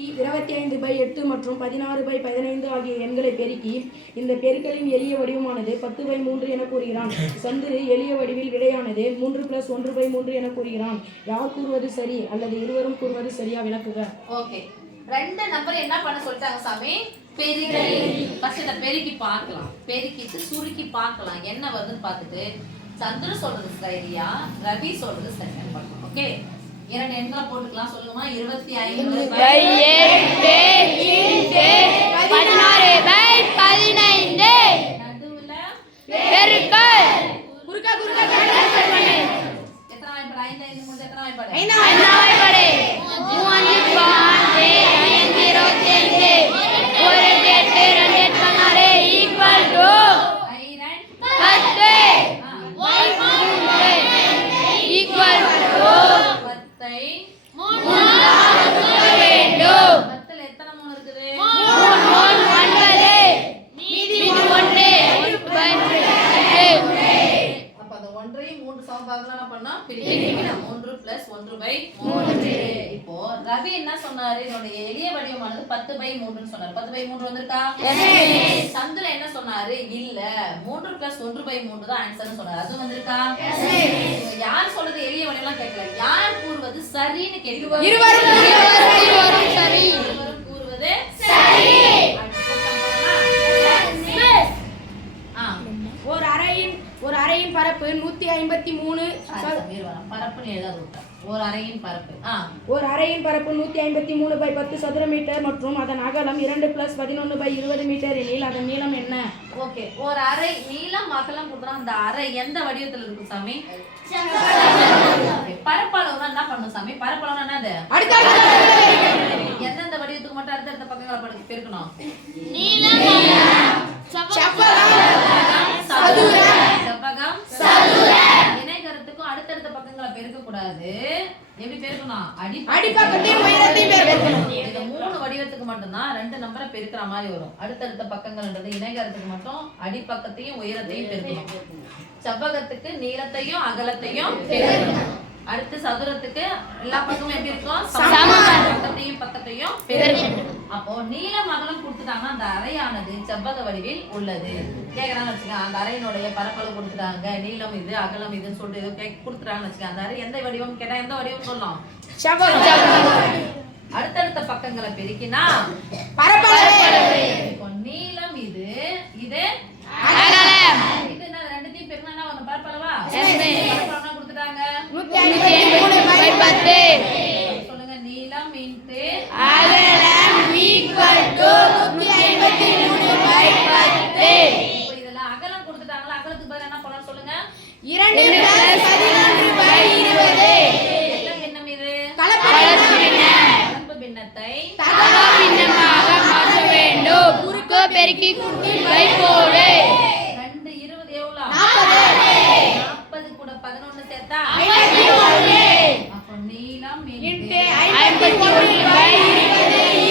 25/8 மற்றும் 16/15 ஆகிய எண்களை பெருக்கி இந்த பெருக்கலின் எளிய வடிவமானது 10/3 என கூறுகிறான். சந்துரு எளிய வடிவில் விடையானது 3 + 1/3 என கூறுகிறான். யார் கூறுவது சரி அல்லது இருவரும் கூறுவது சரியா? விளக்குக. ஓகே, ரெண்டு நம்பர் என்ன பண்ண சொல்லிட்டாங்க சாமி? பெருக்கி. ஃபர்ஸ்ட் இத பெருக்கி பார்க்கலாம். பெருக்கிட்டு சுருக்கி பார்க்கலாம் என்ன வருதுன்னு பார்த்துட்டு சந்துரு சொல்றது சரியா ரவி சொல்றது சரியான்னு பார்க்கலாம். ஓகே, இரண்டு எண்களை போட்டுக்கலாம். சொல்லுமா? 25/8 நடுவுல பெருக்கல் குறுக்க எத்தனை வாய்ப்பாடு? 5 5 3 எத்தனை வாய்ப்பாடு? 5 வாய்ப்பாடு 3 5 25 1 8 2 8 16 = இப்போ ரவி என்ன சொன்னாரு? என்னுடைய எளிய வடிவமானது 10/3 சொன்னாரு. 10/3 வந்திருக்கா? சந்துரு என்ன சொன்னாரு? இல்ல 3 + 1/3 தான் ஆன்சர்னு சொன்னாரு. அது வந்திருக்கா? யார் சொல்றது எளிய வடிவம்லாம் கேட்கல. யார் கூறுவது சரின்னு கேட்கல. இருவரும் சரி. இருவரும் கூறுவது சரி. ஒரு அறையின் பரப்பு 153 பரப்புன்னு எழுதாது. ஒரு அறையின் பரப்பு ஒரு அறையின் பரப்பு 153/10 சதுர மீட்டர் மற்றும் அதன் அகலம் 2 + 11/20 மீட்டர் எனில் அதன் நீளம் என்ன? ஓகே, ஒரு அறை நீளம் அகலம் கொடுத்தா அந்த அறை எந்த வடிவத்துல இருக்கு சாமி? பரப்பளவுனா என்ன பண்ணும் சாமி? பரப்பளவுனா என்னது? எந்தெந்த வடிவத்துக்கு மட்டும் அடுத்தடுத்த பக்கங்களை பெருக்கணும்? இணைகரத்துக்கும் அடுத்தடுத்த பக்கங்களை பெருக்க கூடாது. எப்படி பெருக்கணும்? அடிப்பக்கத்தையும் உயரத்தையும் பெருக்கணும். இந்த மூணு வடிவத்துக்கு மட்டும் தான் ரெண்டு நம்பரை பெருக்கிற மாதிரி வரும். அடுத்தடுத்த பக்கங்கள்ன்றது இணைகரத்துக்கு மட்டும் அடிப்பக்கத்தையும் உயரத்தையும் பெருக்கணும். செவ்வகத்துக்கு நீளத்தையும் அகலத்தையும் பெருக்கணும். அடுத்து சதுரத்துக்கு எல்லா பக்கமும் எப்படி இருக்கும்? பக்கத்தையும் பெருக்கணும். அப்போ நீளம் அகலம் கொடுத்துட்டாங்கன்னா அந்த அறையானது செவ்வக வடிவில் உள்ளது. கேக்குறாங்கன்னு வச்சுக்கோங்க, அந்த அறையினுடைய பரப்பளவு கொடுத்துட்டாங்க, நீளம் இது அகலம் இதுன்னு சொல்லிட்டு ஏதோ கொடுத்துட்டாங்கன்னு வச்சுக்கோங்க, அந்த அறை எந்த வடிவம் கேட்டா எந்த வடிவம் சொல்லலாம்? அடுத்தடுத்த பக்கங்களை பெருக்கினா இப்போ நீளம் இது இது இது ரெண்டுத்தையும் பெருக்கினா என்ன வரும்? பரப்பளவா? பரப்பளவுனா கொடுத்துட்டாங்க 153/10. சொல்லுங்க. நீளம் இன்டு அகலம் = 153/10. இதுல அகலம் கொடுத்துட்டாங்களா? அகலத்துக்கு பதிலா என்ன பண்ணலாம் சொல்லுங்க? 2 + 11/20. எல்லாம் பின்னம் இது கலப்பு பின்னத்தை தகவ பின்னமாக மாற்ற வேண்டும். குறுக்கு பெருக்கி கூட்டி வை போடு. 2 20 எவ்வளவு? 40 கூட 11 சேர்த்தா 51. அப்ப நீளம் இன்டு 51/20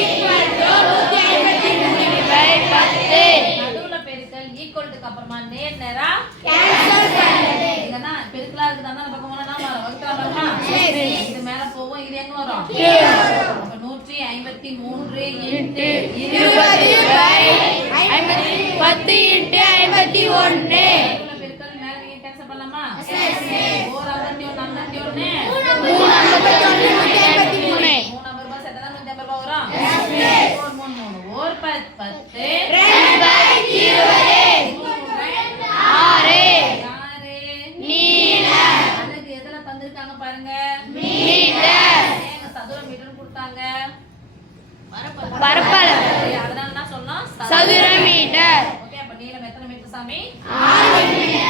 153/10. நடுவுல பெருக்கல் ஈக்குவல்ட்டுக்கு அப்புறமா நேரா கேன்சல் பண்ணு. இதனா பெருக்கலா இருக்குதா? அந்த பக்கம் போனா நாம வகுத்தா வருமா? இது மேல போவோம். இது எங்க வரும்? அப்ப 153 இன்டு 20/10 × 51. பெருக்கல் மேல நீங்க கேன்சல் பண்ணலாமா? ஓர் 51 51 3 53 3 நம்பர் பாஸ் எத்தனை 150 ரூபாய் வரும்? ஓர் 3 ஓர் 10 அதுக்கு எதுல தந்திருக்காங்க பாருங்க. ஏங்க சதுர மீட்டர் கொடுத்தாங்க. பரப்பளவு அதனால என்ன சொல்லலாம்? சதுர மீட்டர். ஓகே, அப்ப நீளம் எத்தனை மீட்டர் சாமி?